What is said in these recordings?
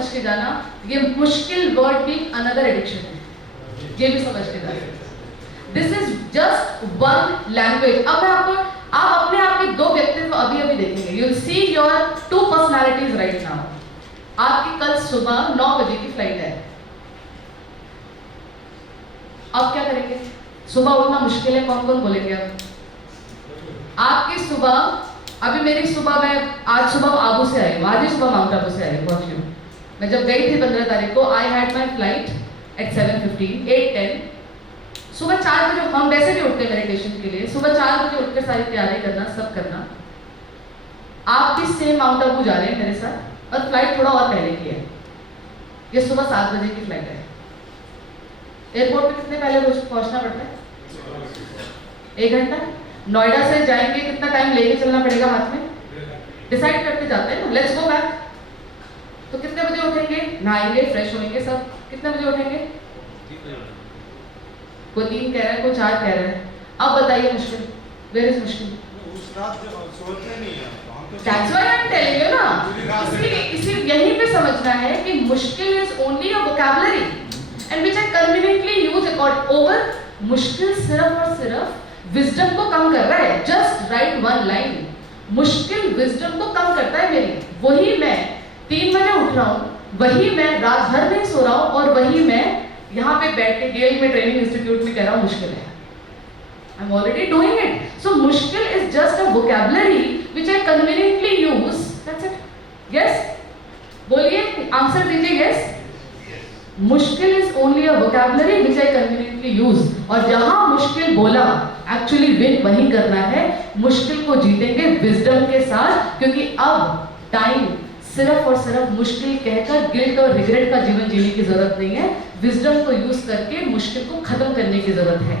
समझ के जाना, ये मुश्किल वर्ड भी अनदर एडिक्शन है, ये भी समझ के जाना। This is just one language. अब मैं आपको, आप अपने आप के दो व्यक्तित्व अभी अभी देखेंगे। You will see your two personalities right now. आपकी कल सुबह 9 बजे की फ्लाइट है। अब क्या करेंगे? सुबह उठना मुश्किल है, कौन कौन बोलेंगे? अब आपकी सुबह, अभी मेरी सुबह, मैं आज सुबह आबू से आई हूँ, आज ही सुबह माउंट आबू से आई पहुंची हूँ। मैं जब गई थी 15 तारीख को, I had my flight eight 7:15, 8:10। सुबह 4 बजे, हम वैसे भी उठते हैं मेडिटेशन के लिए, सुबह 4 बजे उठकर सारी तैयारी करना, सब करना। आप भी सेम माउंट आबू जा रहे हैं मेरे साथ, और फ्लाइट थोड़ा और पहले की है। ये सुबह 7 बजे की फ्लाइट है। एयरपोर्ट पे कितने पहले पहुंचना पड़ता है? 1 घंटा। नोएडा से जाएंगे, कितना टाइम लेके चलना पड़ेगा हाथ में? डिसाइड करके जाते हैं ना, लेट्स गो बैक। तो कितने बजे उठेंगे? नहाएंगे, फ्रेश होंगे, सब कितने बजे उठेंगे? कोई 3 कह रहा है, कोई 4 कह रहा है। अब बताइए मुश्किल, वेयर इज मुश्किल? उस रात सोचते नहीं है। That's why I'm telling you ना, इसलिए यहीं पे समझना है कि मुश्किल is only a vocabulary and which I conveniently use over। मुश्किल सिर्फ और सिर्फ विजडम को कम कर रहा है। जस्ट राइट वन लाइन, मुश्किल विजडम को कम करता है मेरी। वही मैं 3 बजे उठ रहा हूँ, वही मैं रात भर नहीं सो रहा हूँ, और वही मैं यहाँ पे बैठ के गेल में ट्रेनिंग इंस्टीट्यूट में कह रहा हूँ मुश्किल है। I'm already doing it. So मुश्किल is just a vocabulary which I conveniently use. That's it. Yes? बोलिए, आंसर दीजिए yes. मुश्किल is only a vocabulary which I conveniently use. और जहां मुश्किल बोला, actually विन वही करना है। मुश्किल को जीतेंगे विजडम के साथ, क्योंकि अब टाइम सिर्फ और सिर्फ मुश्किल कहकर गिल्ट और रिग्रेट का जीवन जीने की जरूरत नहीं है। विजडम को यूज करके मुश्किल को खत्म करने की जरूरत है।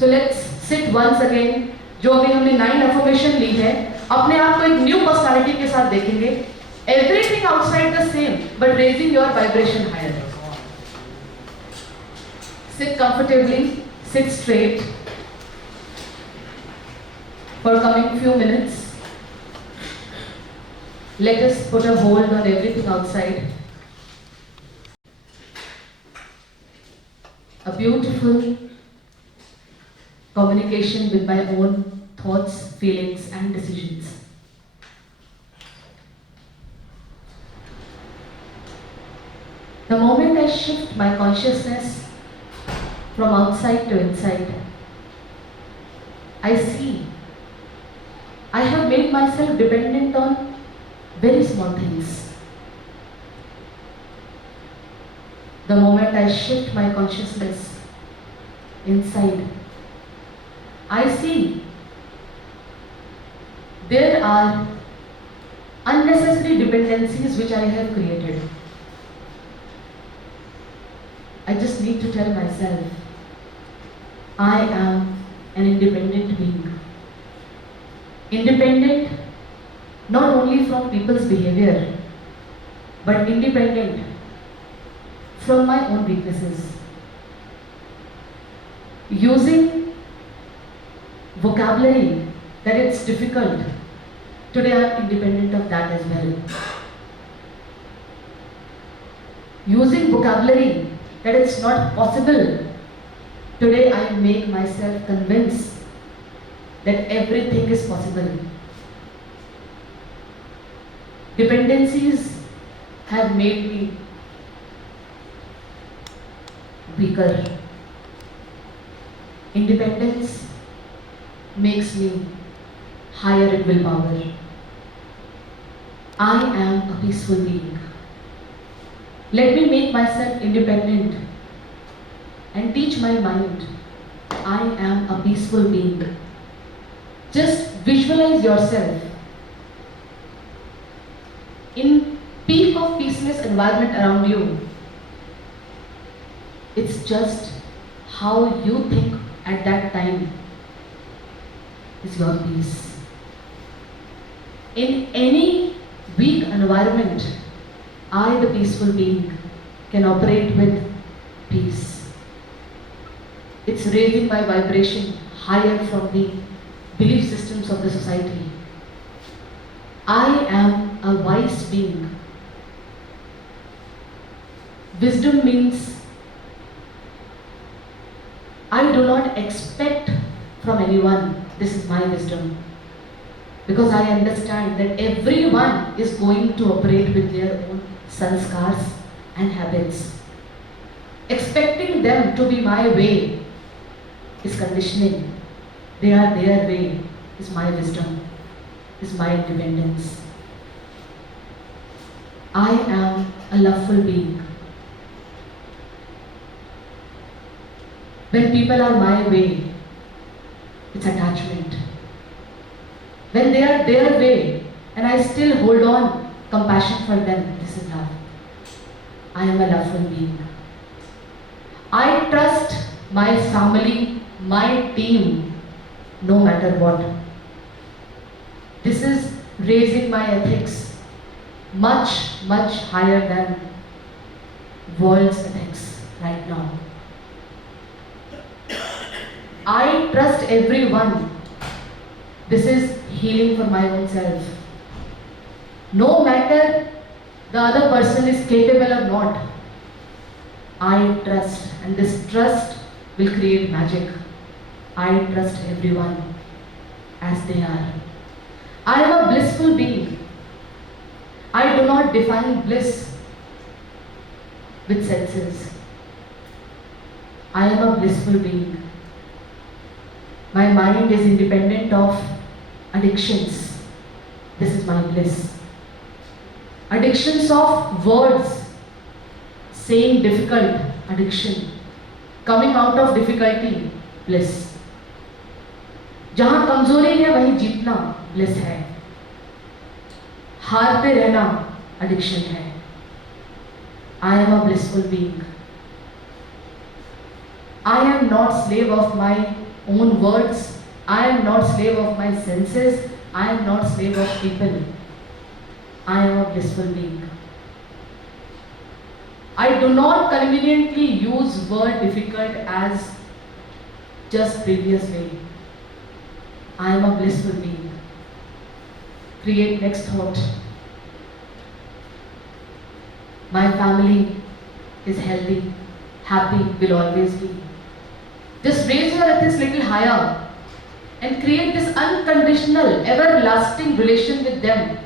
So let's sit once again। जो अभी हमने 9 अफर्मेशन ली है, अपने आप को एक न्यू पर्सनालिटी के साथ देखेंगे। Everything outside the same, but raising your vibration higher। Sit comfortably, sit straight for coming few minutes। Let us put a hold on everything outside। A beautiful communication with my own thoughts, feelings and decisions। The moment I shift my consciousness from outside to inside, I see I have made myself dependent on very small things. The moment I shift my consciousness inside, I see there are unnecessary dependencies which I have created. I just need to tell myself, I am an independent being. Independent not only from people's behavior, but independent from my own weaknesses. Using vocabulary that it's difficult, today I am independent of that as well. Using vocabulary that it's not possible, today I make myself convinced that everything is possible. Dependencies have made me weaker. Independence makes me higher in willpower. I am a peaceful being. Let me make myself independent and teach my mind, I am a peaceful being. Just visualize yourself in peak of peaceless environment around you. It's just how you think at that time is your peace. In any weak environment, I, the peaceful being, can operate with peace. It's raising my vibration higher from the belief systems of the society. I am a wise being. Wisdom means I do not expect from anyone. This is my wisdom. Because I understand that everyone is going to operate with their own sanskars and habits. Expecting them to be my way is conditioning. They are their way is my wisdom, is my independence. I am a loveful being. When people are my way, it's attachment. When they are their way and I still hold on compassion for them, this is love. I am a loveful being. I trust my family, my team, no matter what. This is raising my ethics much, much higher than world's ethics right now. I trust everyone. This is healing for my own self. No matter the other person is capable or not, I trust, and this trust will create magic. I trust everyone as they are. I am a blissful being. I do not define bliss with senses. I am a blissful being. My mind is independent of addictions. This is my bliss. Addictions of words, saying difficult, addiction. Coming out of difficulty, bliss. जहां कमजोरी है वहीं जीतना bliss है. हारते रहना addiction है. I am a blissful being. I am not slave of my own words. I am not slave of my senses. I am not slave of people. I am a blissful being. I do not conveniently use word difficult as just previous way. I am a blissful being. Create next thought. My family is healthy, happy, will always be. Just raise your ethics little higher and create this unconditional, everlasting relation with them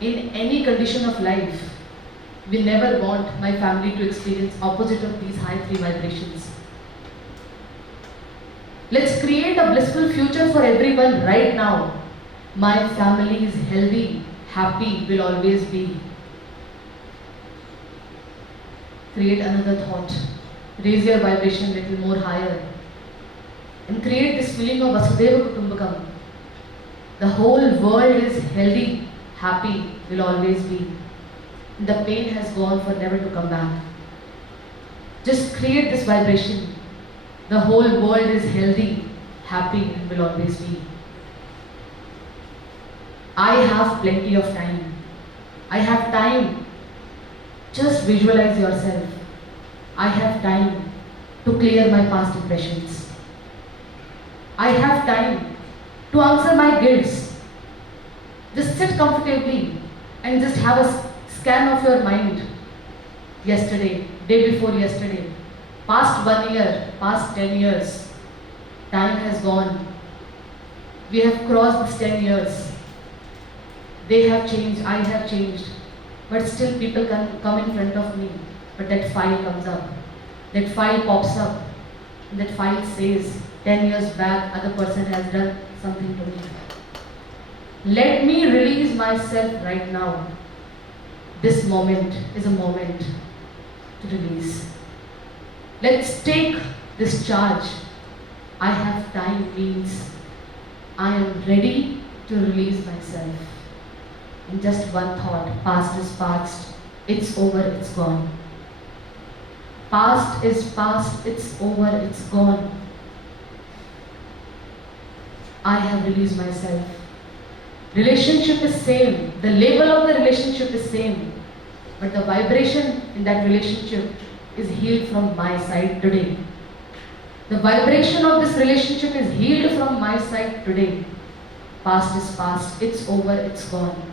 in any condition of life. We never want my family to experience opposite of these high three vibrations. Let's create a blissful future for everyone right now. My family is healthy, happy, will always be. Create another thought. Raise your vibration a little more higher. And create this feeling of Vasudhaiva Kutumbakam. The whole world is healthy, happy, will always be. The pain has gone for never to come back. Just create this vibration. The whole world is healthy, happy, and will always be. I have plenty of time. I have time. Just visualize yourself. I have time to clear my past impressions. I have time to answer my guilts. Just sit comfortably and just have a scan of your mind. Yesterday, day before yesterday, past 1 year, past 10 years, time has gone. We have crossed this 10 years. They have changed, I have changed. But still people can come in front of me. But that file comes up. That file pops up. And that file says, 10 years back, other person has done something to me. Let me release myself right now. This moment is a moment to release. Let's take this charge. I have time means I am ready to release myself. And just one thought, past is past, it's over, it's gone. Past is past, it's over, it's gone. I have released myself. Relationship is same, the level of the relationship is same, but the vibration in that relationship is healed from my side today. The vibration of this relationship is healed from my side today. Past is past, it's over, it's gone.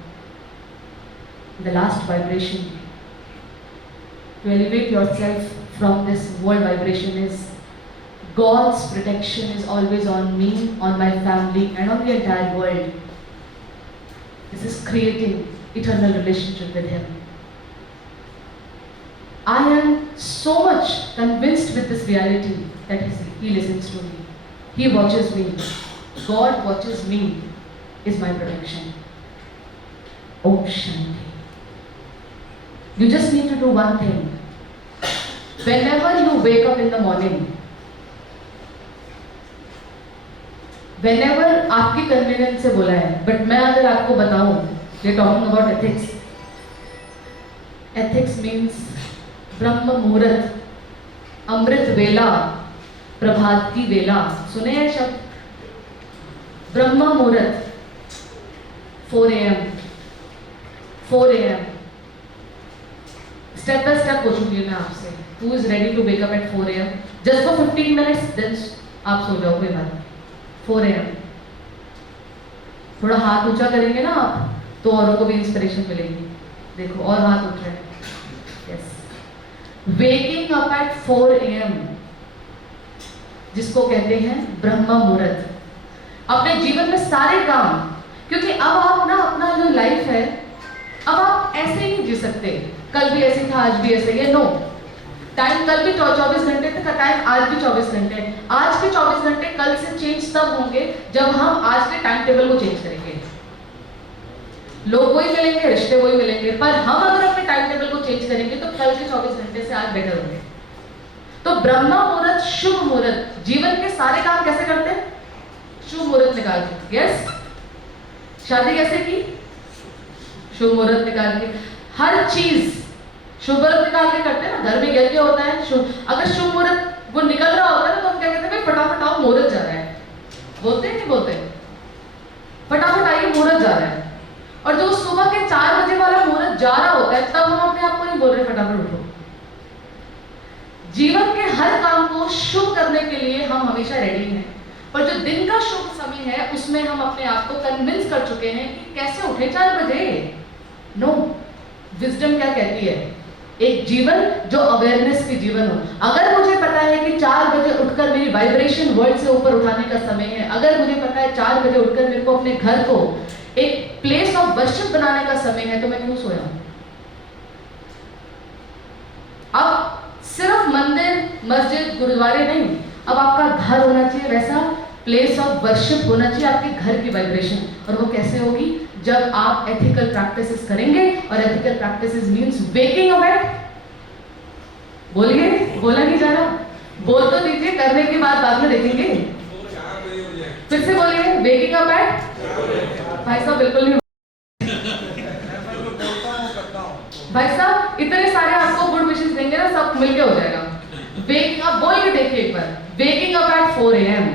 The last vibration. to elevate yourself from this world vibration is God's protection is always on me, on my family, and on the entire world. This is creating eternal relationship with Him. I am so much convinced with this reality that He listens to me. He watches me. God watches me is my protection. Om Shanti. You just need to do one thing. Whenever you wake up in the morning, whenever आपकी convenience से बोला है, but मैं अगर आपको बताऊं, we are talking about ethics. Ethics means ब्रह्म मुहूर्त, अमृत वेला, प्रभात की वेला. सुने हैं शब्द? ब्रह्म मुहूर्त 4 AM. 4 AM. Step by step पूछूंगी मैं आपसे. Who is ready to wake up at 4 AM? Just for 15 minutes, then आप सो जाओ, कोई बात नहीं. 4 AM. थोड़ा हाथ ऊंचा करेंगे ना आप, तो औरों को भी इंस्पिरेशन मिलेगी. देखो और हाथ उठ रहे हैं. Yes. Waking up at 4 AM, जिसको कहते हैं ब्रह्म मुहूर्त. अपने जीवन में सारे काम, क्योंकि अब आप ना अपना जो लाइफ है, अब आप ऐसे ही नहीं जी सकते. कल भी ऐसे था, आज भी ऐसे है. नो, टाइम कल भी 24 घंटे था, टाइम आज भी 24 घंटे. आज के 24 घंटे कल से चेंज तब होंगे जब हम आज के टाइम टेबल को चेंज करेंगे. लोग वही मिलेंगे, रिश्ते वही मिलेंगे, पर हम अगर अपने टाइम टेबल को चेंज करेंगे तो कल के 24 घंटे से आज बेटर होंगे. तो ब्रह्म मुहूर्त, शुभ मुहूर्त, जीवन के सारे काम कैसे करते हैं? शुभ मुहूर्त निकाल के. यस, शादी कैसे की? शुभ मुहूर्त निकाल के. हर चीज शुभ मुहूर्त निकाल के करते हैं ना. घर में यज्ञ होता है, शुभ, अगर शुभ मुहूर्त वो निकल रहा होता है ना, तो हम क्या कहते हैं? भाई फटाफट आओ, मुहूर्त जा रहा है. बोलते हैं नहीं बोलते? फटाफट आइए, मुहूर्त जा रहा है. और जो सुबह के 4 बजे वाला मुहूर्त जा रहा होता है, तब हम अपने आप को नहीं बोल रहे फटाफट उठो. जीवन के हर काम को शुभ करने के लिए हम हमेशा रेडी हैं, पर जो दिन का शुभ समय है उसमें हम अपने आप को कन्विंस कर चुके हैं कि कैसे उठे 4 बजे. नो, विजडम क्या कहती है? एक जीवन जो अवेयरनेस की जीवन हो. अगर मुझे पता है कि 4 बजे उठकर मेरी वाइब्रेशन वर्ल्ड से ऊपर उठाने का समय है, अगर मुझे पता है 4 बजे उठकर मेरे को अपने घर को एक प्लेस ऑफ वर्शिप बनाने का समय है, तो मैं क्यों सोया हूं? अब सिर्फ मंदिर, मस्जिद, गुरुद्वारे नहीं, अब आपका घर होना चाहिए वैसा प्लेस ऑफ वर्शिप होना चाहिए, आपके घर की वाइब्रेशन. और वो कैसे होगी? जब आप एथिकल प्रैक्टिसेस करेंगे. और ethical practices means waking up at, बोलिए, बोला नहीं जा रहा? बोल तो दीजिए, करने की बात बाद में देखेंगे. फिर से बोलिए, वेकिंग अप एट. भाई साहब बिल्कुल नहीं. भाई साहब इतने सारे आपको गुड विशेस देंगे ना, सब मिलके हो जाएगा. वेकिंग अप बोल के देखिए एक बार. वेकिंग अप एट 4 AM,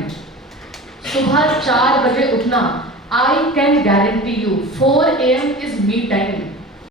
सुबह 4 बजे उठना. I can guarantee you 4 AM is me time.